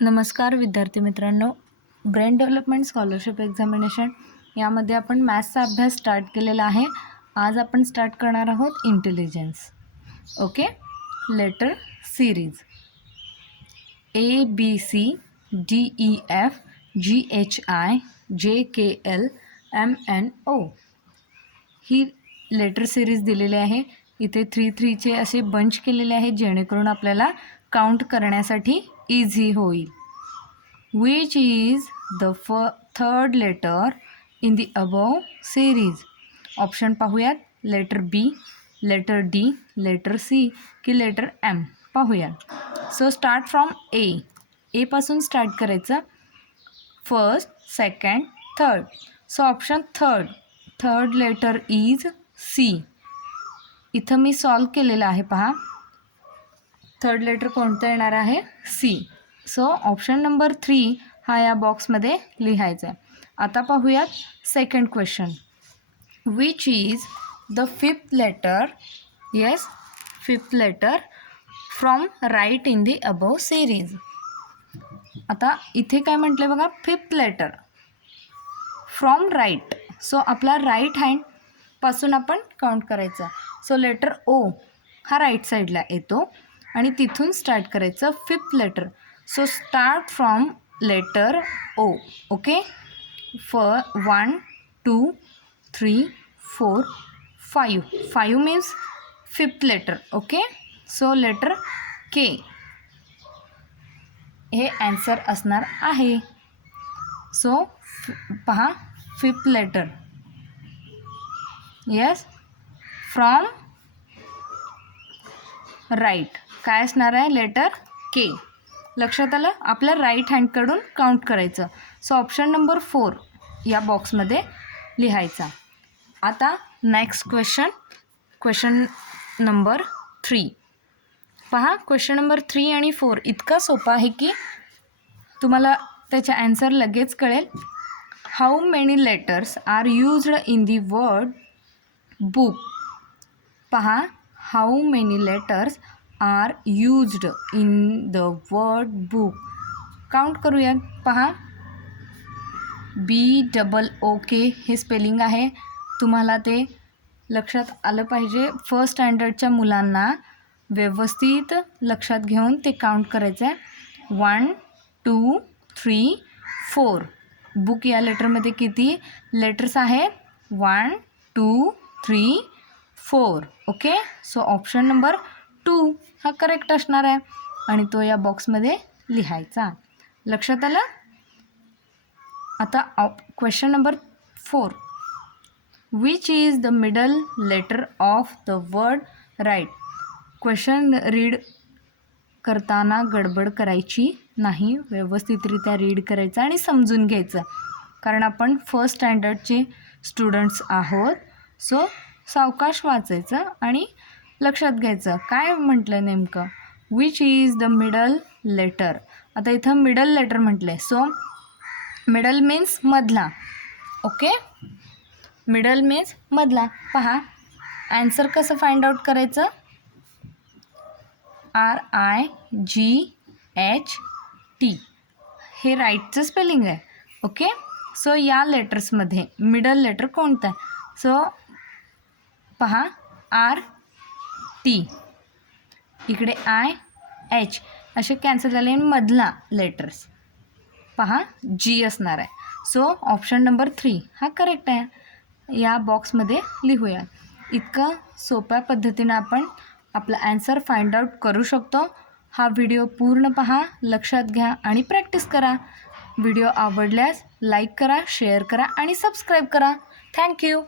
नमस्कार विद्यार्थी मित्रांनो, ब्रेन डेव्हलपमेंट स्कॉलरशिप एक्झामिनेशन यामध्ये आपण मॅथ्सचा अभ्यास स्टार्ट केलेला आहे. आज आपण स्टार्ट करणार आहोत intelligence. Okay, letter series ABCDEFGHIJKLMNO ही लेटर सिरीज दिलेली आहे. इथे 3-3चे असे बंच केलेले आहेत जेणेकरून आपल्याला काउंट करण्यासाठी इझी होईल. Which is the third letter in the above series? Option पाहूयात. Letter B, letter D, letter C की लेटर एम पाहूयात. सो स्टार्ट फ्रॉम ए पासून स्टार्ट करायचं. First, second, third. So option third letter is C. इथं मी solve केलेलं आहे पहा. थर्ड लेटर कोणतं येणार आहे? सी. सो ऑप्शन नंबर 3 हा या बॉक्समध्ये लिहायचा आहे. आता पाहूयात second question. Which is the fifth letter? Yes, fifth letter from right in the above series. आता इथे काय म्हटलं बघा, fifth letter from right. So आपला राईट हँडपासून आपण काउंट करायचं. सो लेटर ओ हा राईट साईडला येतो आणि तिथून स्टार्ट करायचं fifth letter. So start from letter O. Okay, 1 2 3 4 5 means fifth letter. Okay, so letter K हे ॲन्सर असणार आहे. सो पहा, fifth letter yes from right काय असणार आहे? Letter K. लक्षात आलं? आपल्या राईट हँडकडून काउंट करायचं. सो ऑप्शन नंबर 4 या बॉक्समध्ये लिहायचा. आता नेक्स्ट क्वेश्चन नंबर 3 पहा. क्वेश्चन नंबर 3 आणि 4 इतका सोपा आहे की तुम्हाला त्याचा ॲन्सर लगेच कळेल. How many letters are used in the word book? पहा, how many letters are used in the word book. Count करूया. पहा, BOOK हे स्पेलिंग आहे. तुम्हाला ते लक्षात आलं पाहिजे. फर्स्ट स्टँडर्डच्या मुलांना व्यवस्थित लक्षात घेऊन ते काउंट करायचं आहे. 1 2 3 4. बुक या लेटरमध्ये किती लेटर्स आहेत? 1 2 3 4. ओके, सो ऑप्शन नंबर 2 हा करेक्ट असणार आहे आणि तो या बॉक्समध्ये लिहायचा. लक्षात आलं? आता question number 4. Which is the middle letter of the word right? Question read करताना गडबड करायची नाही, व्यवस्थितरित्या रीड करायचं आणि समजून घ्यायचं, कारण आपण फर्स्ट स्टँडर्डचे स्टुडंट्स आहोत. सो सावकाश वाचायचं आणि लक्षात घ्यायचं काय म्हटलं नेमकं. Which is the middle letter. आता इथं मिडल लेटर म्हटलं आहे. सो मिडल मीन्स मधला. ओके, मिडल मीन्स मधला. पहा, ॲन्सर कसं फाइंड आउट करायचं? RIGHT हे राईटचं स्पेलिंग आहे. ओके, सो या लेटर्समध्ये मिडल लेटर कोणतं आहे? सो पहा, RT, इकडे IH असे कॅन्सल झाले. मधला लेटर्स पहा G असणार आहे. सो ऑप्शन नंबर 3 हा करेक्ट आहे. या बॉक्समध्ये लिहूया. इतकं सोप्या पद्धतीनं आपण आपला ॲन्सर फाइंड आउट करू शकतो. हा व्हिडिओ पूर्ण पहा, लक्षात घ्या आणि प्रॅक्टिस करा. व्हिडिओ आवडल्यास लाईक करा, शेअर करा आणि सबस्क्राईब करा. थँक्यू.